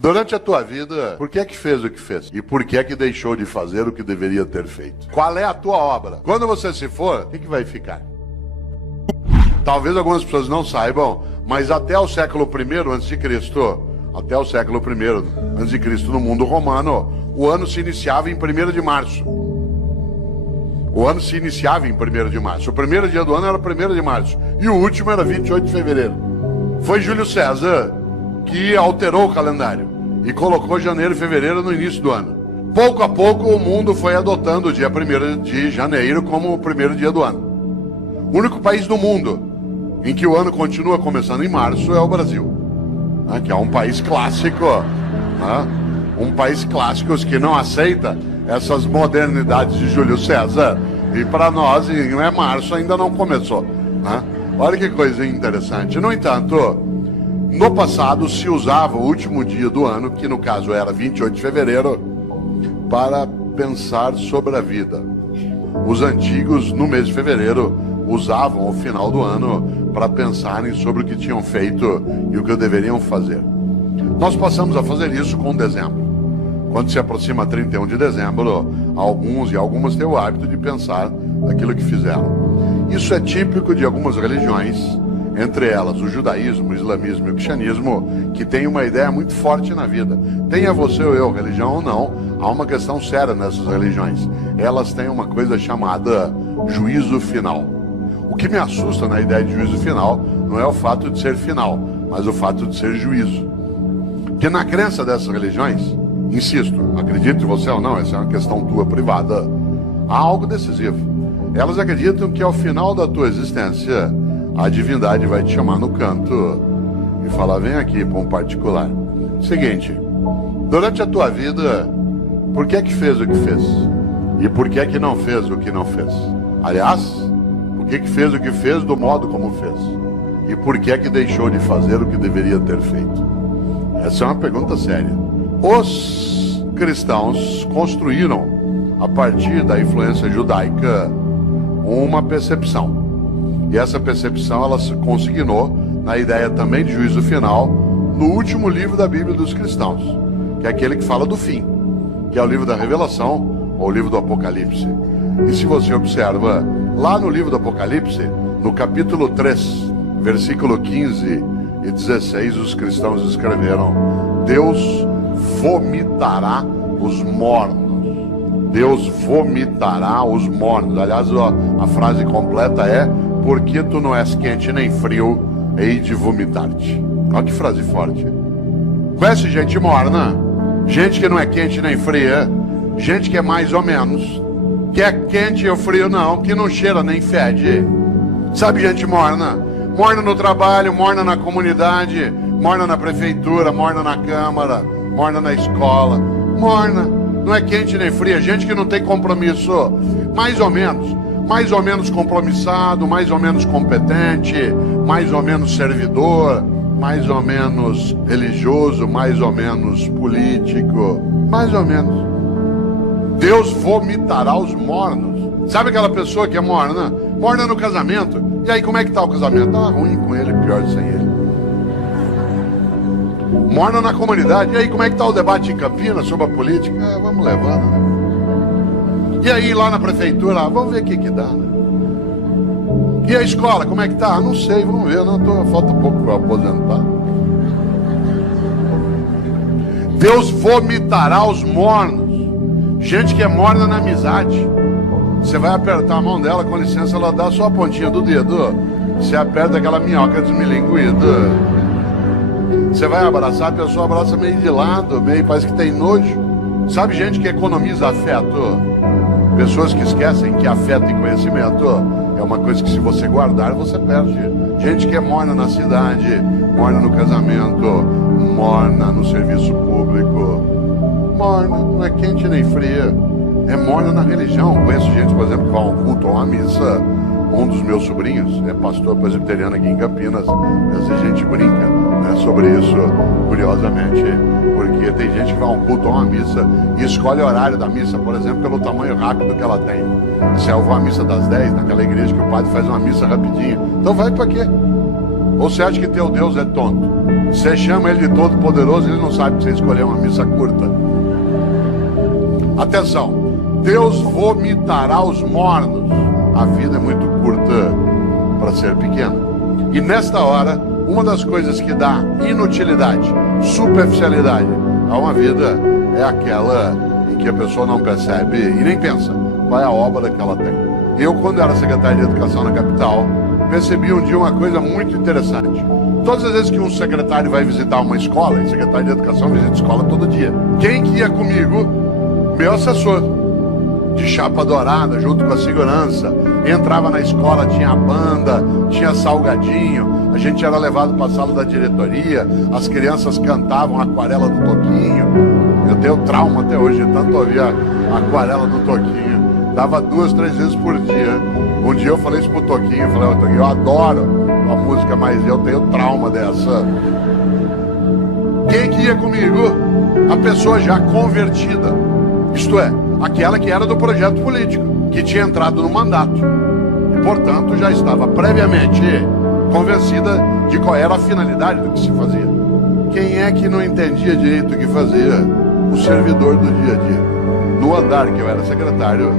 Durante a tua vida, por que é que fez o que fez? E por que é que deixou de fazer o que deveria ter feito? Qual é a tua obra? Quando você se for, o que vai ficar? Talvez algumas pessoas não saibam, mas até o século I a.C., até o século I a.C., no mundo romano, o ano se iniciava em 1º de março. O ano se iniciava em 1º de março. O primeiro dia do ano era 1º de março. E o último era 28 de fevereiro. Foi Júlio César que alterou o calendário e colocou janeiro e fevereiro no início do ano. Pouco a pouco o mundo foi adotando o dia 1º de janeiro como o primeiro dia do ano. O único país do mundo em que o ano continua começando em março é o Brasil, que é um país clássico, um país clássico que não aceita essas modernidades de Júlio César, e para nós, março ainda não começou. Olha que coisa interessante. No entanto, no passado se usava o último dia do ano, que no caso era 28 de fevereiro, para pensar sobre a vida. Os antigos, no mês de fevereiro, usavam o final do ano para pensarem sobre o que tinham feito e o que deveriam fazer. Nós passamos a fazer isso com dezembro. Quando se aproxima 31 de dezembro, alguns e algumas têm o hábito de pensar naquilo que fizeram. Isso é típico de algumas religiões, entre elas o judaísmo, o islamismo e o cristianismo, que tem uma ideia muito forte na vida. Tenha você ou eu religião ou não, há uma questão séria nessas religiões. Elas têm uma coisa chamada juízo final. O que me assusta na ideia de juízo final não é o fato de ser final, mas o fato de ser juízo. Porque na crença dessas religiões, insisto, acredite você ou não, essa é uma questão tua privada, há algo decisivo. Elas acreditam que ao final da tua existência, a divindade vai te chamar no canto e falar, vem aqui para um particular. Seguinte, durante a tua vida, por que é que fez o que fez? E por que é que não fez o que não fez? Aliás, por que é que fez o que fez do modo como fez? E por que é que deixou de fazer o que deveria ter feito? Essa é uma pergunta séria. Os cristãos construíram, a partir da influência judaica, uma percepção. E essa percepção ela se consignou na ideia também de juízo final no último livro da Bíblia dos cristãos, que é aquele que fala do fim, que é o livro da Revelação ou o livro do Apocalipse. E se você observa, lá no livro do Apocalipse, no capítulo 3, versículo 15 e 16, os cristãos escreveram: Deus vomitará os mornos. Deus vomitará os mornos. Aliás, a frase completa é: porque tu não és quente nem frio, hei de vomitar-te. Olha que frase forte. Conhece gente morna? Gente que não é quente nem fria, gente que é mais ou menos, que é quente ou frio não, que não cheira nem fede. Sabe gente morna? Morna no trabalho, morna na comunidade, morna na prefeitura, morna na câmara, morna na escola. Morna, não é quente nem fria, gente que não tem compromisso, mais ou menos compromissado, mais ou menos competente, mais ou menos servidor, mais ou menos religioso, mais ou menos político, mais ou menos. Deus vomitará os mornos. Sabe aquela pessoa que é morna? Morna no casamento. E aí, como é que tá o casamento? Tá ruim com ele, pior sem ele. Morna na comunidade. E aí, como é que tá o debate em Campinas sobre a política? Vamos levando, né? E aí, lá na prefeitura, vamos ver o que dá, né? E a escola, como é que tá? Não sei, vamos ver, falta pouco para aposentar. Deus vomitará os mornos. Gente que é morna na amizade. Você vai apertar a mão dela, com licença, ela dá só a pontinha do dedo. Você aperta aquela minhoca desmilinguida. Você vai abraçar, a pessoa abraça meio de lado, meio parece que tem nojo. Sabe gente que economiza afeto? Pessoas que esquecem que afeto e conhecimento é uma coisa que se você guardar, você perde. Gente que é morna na cidade, morna no casamento, morna no serviço público. Morna, não é quente nem fria. É morna na religião. Conheço gente, por exemplo, que vai a um culto ou uma missa. Um dos meus sobrinhos é pastor presbiteriano aqui em Campinas. Essa gente brinca, né, sobre isso, curiosamente, porque tem gente que vai a um culto ou uma missa e escolhe o horário da missa, por exemplo, pelo tamanho rápido que ela tem. Se eu vou à missa das 10, naquela igreja que o padre faz uma missa rapidinho, então vai para quê? Ou você acha que teu Deus é tonto? Você chama ele de todo-poderoso e ele não sabe que você escolheu uma missa curta. Atenção, Deus vomitará os mornos. A vida é muito curta para ser pequena. E nesta hora, uma das coisas que dá inutilidade, superficialidade a uma vida é aquela em que a pessoa não percebe e nem pensa qual é a obra que ela tem. Eu, quando era secretário de Educação na capital, percebi um dia uma coisa muito interessante. Todas as vezes que um secretário vai visitar uma escola, e secretário de Educação visita escola todo dia, quem que ia comigo? Meu assessor, de chapa dourada, junto com a segurança. Entrava na escola, tinha banda, tinha salgadinho, a gente era levado para a sala da diretoria, as crianças cantavam a aquarela do Toquinho. Eu tenho trauma até hoje de tanto ouvir a aquarela do Toquinho. Dava 2, 3 vezes por dia. Um dia eu falei isso pro Toquinho, eu falei, Toquinho, eu adoro a música, mas eu tenho trauma dessa. Quem que ia comigo? A pessoa já convertida. Isto é, aquela que era do projeto político, que tinha entrado no mandato. E, portanto, já estava previamente convencida de qual era a finalidade do que se fazia. Quem é que não entendia direito o que fazia? O servidor do dia a dia. No andar que eu era secretário,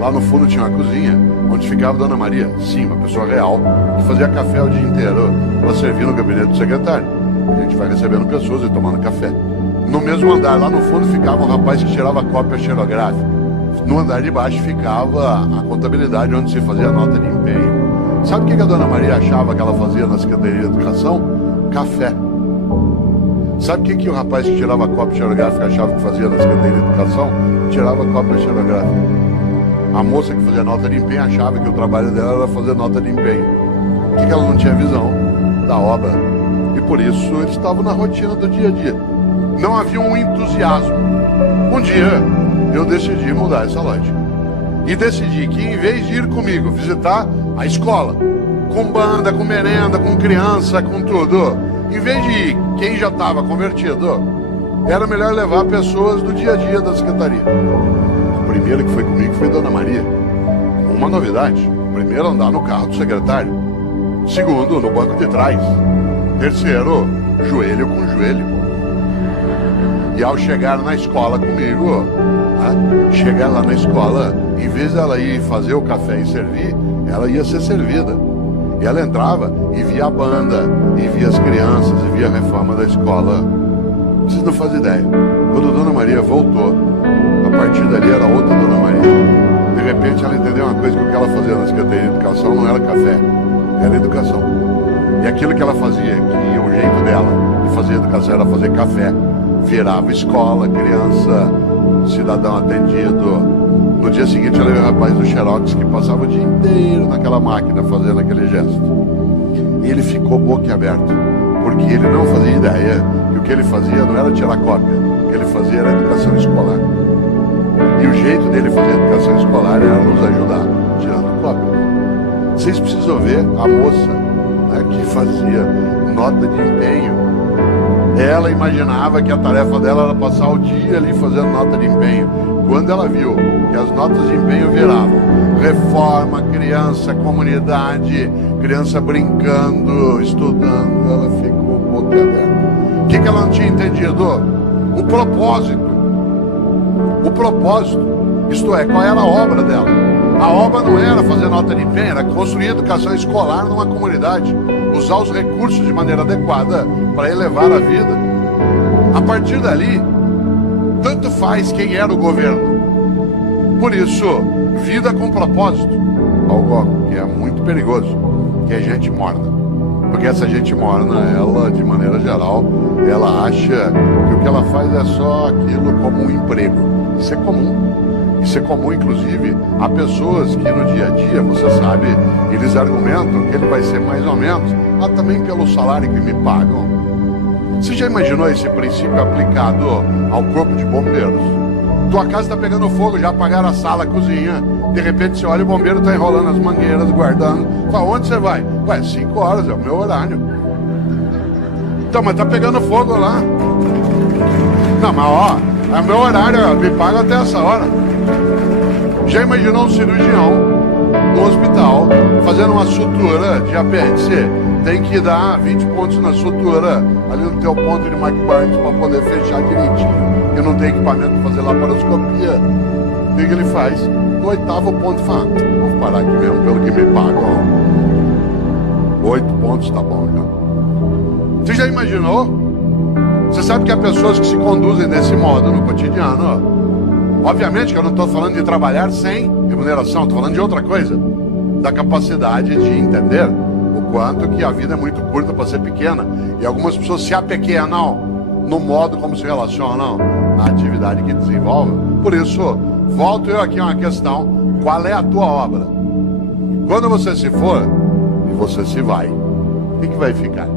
lá no fundo tinha uma cozinha, onde ficava Dona Maria, sim, uma pessoa real, que fazia café o dia inteiro para servir no gabinete do secretário. A gente vai recebendo pessoas e tomando café. No mesmo andar, lá no fundo, ficava um rapaz que tirava cópia xerográfica. No andar de baixo ficava a contabilidade, onde se fazia nota de empenho. Sabe o que a Dona Maria achava que ela fazia na Secretaria de Educação? Café. Sabe o que o rapaz que tirava cópia xerográfica achava que fazia na Secretaria de Educação? Tirava cópia xerográfica. A moça que fazia nota de empenho achava que o trabalho dela era fazer nota de empenho. O que ela não tinha visão da obra. E por isso eles estavam na rotina do dia a dia. Não havia um entusiasmo. Um dia eu decidi mudar essa lógica. E decidi que em vez de ir comigo visitar a escola, com banda, com merenda, com criança, com tudo, em vez de ir quem já estava convertido, era melhor levar pessoas do dia a dia da secretaria. A primeira que foi comigo foi Dona Maria. Uma novidade: primeiro, andar no carro do secretário. Segundo, no banco de trás. Terceiro, joelho com joelho. E ao chegar na escola comigo, chegar lá na escola, em vez dela ir fazer o café e servir, ela ia ser servida. E ela entrava e via a banda, e via as crianças, e via a reforma da escola. Vocês não fazem ideia. Quando Dona Maria voltou, a partir dali era outra Dona Maria. De repente ela entendeu uma coisa, que o que ela fazia na Secretaria de Educação não era café, era educação. E aquilo que ela fazia, que o jeito dela de fazer educação era fazer café, virava escola, criança, cidadão atendido. No dia seguinte ela viu o rapaz do Xerox que passava o dia inteiro naquela máquina fazendo aquele gesto. E ele ficou boquiaberto, porque ele não fazia ideia que o que ele fazia não era tirar cópia, o que ele fazia era educação escolar. E o jeito dele fazer educação escolar era nos ajudar tirando cópia. Vocês precisam ver a moça, que fazia nota de empenho. Ela imaginava que a tarefa dela era passar o dia ali fazendo nota de empenho. Quando ela viu que as notas de empenho viravam reforma, criança, comunidade, criança brincando, estudando, ela ficou boca aberta. O que ela não tinha entendido? O propósito. O propósito, isto é, qual era a obra dela. A obra não era fazer nota de empenho, era construir educação escolar numa comunidade, usar os recursos de maneira adequada para elevar a vida. A partir dali, tanto faz quem era o governo. Por isso, vida com propósito, algo que é muito perigoso, que é gente morna. Porque essa gente morna, ela, de maneira geral, ela acha que o que ela faz é só aquilo como um emprego. Isso é comum. Isso é comum, inclusive, a pessoas que no dia a dia, você sabe, eles argumentam que ele vai ser mais ou menos, também pelo salário que me pagam. Você já imaginou esse princípio aplicado ao corpo de bombeiros? Tua casa está pegando fogo, já apagaram a sala, a cozinha. De repente você olha, o bombeiro está enrolando as mangueiras, guardando. Fala, onde você vai? Ué, 5 horas, é o meu horário. Então, mas tá pegando fogo lá. Não, mas é o meu horário, me paga até essa hora. Já imaginou um cirurgião no hospital fazendo uma sutura de apêndice? tem que dar 20 pontos na sutura, ali no teu ponto de Mike Burns, para poder fechar direitinho. Porque não tem equipamento para fazer laparoscopia. O que ele faz? No 8º ponto, fala, vou parar aqui mesmo, pelo que me pagam. 8 pontos tá bom, já. Você já imaginou? Você sabe que há pessoas que se conduzem desse modo no cotidiano, ó. Obviamente que eu não estou falando de trabalhar sem remuneração, estou falando de outra coisa. Da capacidade de entender o quanto que a vida é muito curta para ser pequena. E algumas pessoas se apequenam no modo como se relacionam na atividade que desenvolvem. Por isso, volto eu aqui a uma questão: qual é a tua obra? Quando você se for e você se vai, o que vai ficar?